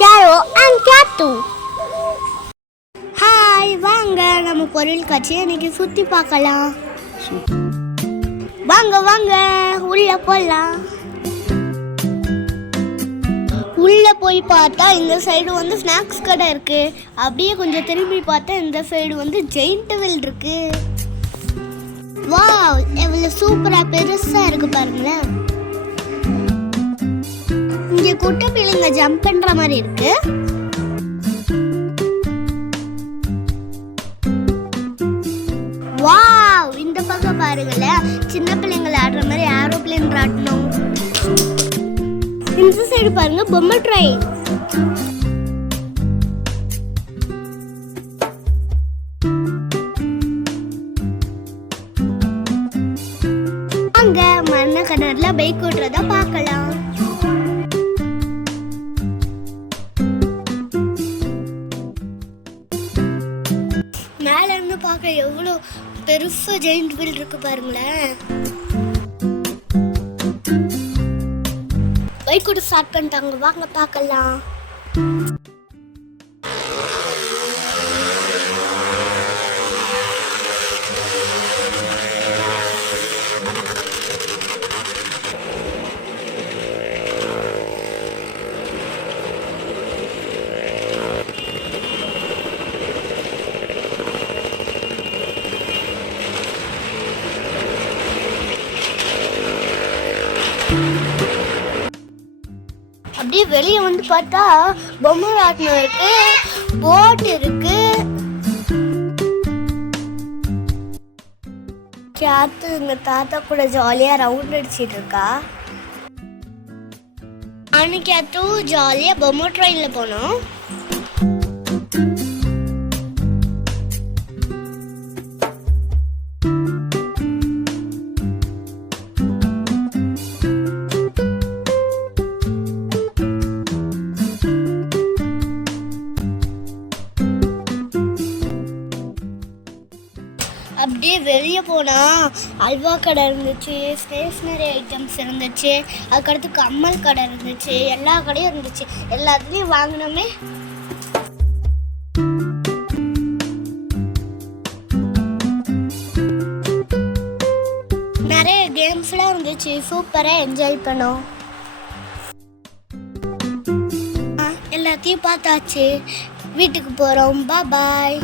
Caro and Catu. Hi, வாங்க நம்ம பொருள் காட்சி இன்னைக்கு சுற்றி பார்க்கலாம். வாங்க வாங்க உள்ள போகலாம். உள்ள போய் பார்த்தா இந்த சைடு வந்து ஸ்நாக்ஸ் கடை இருக்கு. அப்படியே கொஞ்சம் திரும்பி பார்த்தா இந்த சைடு வந்து ஜெயிண்ட் வீல் இருக்கு. வாவ், எவ்வளவு சூப்பரா பெருசா இருக்கு பாருங்களேன். இங்க குட்டி பிள்ளைங்க ஜம்ப் பண்ற மாதிரி இருக்கு. வாவ், இந்த பக்கம் பாருங்களேன், சின்ன பிள்ளைங்களை ஆடுற மாதிரி ஏரோப்ளேன் ராட்டணும். இந்த சைடு பாருங்க, பொம்மை ட்ரெயின். அங்க மண்ண கலர்ல பைக் ஓட்டுறத பார்க்கலாம். மேல இருந்து பார்க்க எவ்வளவு பெருசா ஜெயிண்ட் வீல் இருக்கு பாருங்களேன். பைக் ஓட்ட ஸ்டார்ட் பண்ணிட்டாங்க, வாங்க பார்க்கலாம். அப்படியே வெளியே வந்து பார்த்தா பொம்மை ராட்டினம் இருக்கு, போட் இருக்கு. கேத்து இந்த தாத்தா கூட ஜாலியா ரவுண்ட் அடிச்சிட்டு இருக்கா. நானும் கேத்தும் ஜாலியா பொம்மை ட்ரெயின்ல போனோம். அப்படியே வெளியே போனால் அல்வா கடை இருந்துச்சு, ஸ்டேஷ்னரி ஐட்டம்ஸ் இருந்துச்சு, அதுக்கடுத்து கம்மல் கடை இருந்துச்சு, எல்லா கடையும் இருந்துச்சு. எல்லாத்துலேயும் வாங்கினோமே. நிறைய கேம்ஸ்லாம் இருந்துச்சு, சூப்பராக என்ஜாய் பண்ணோம். எல்லாத்தையும் பார்த்தாச்சு, வீட்டுக்கு போகிறோம். பாய்.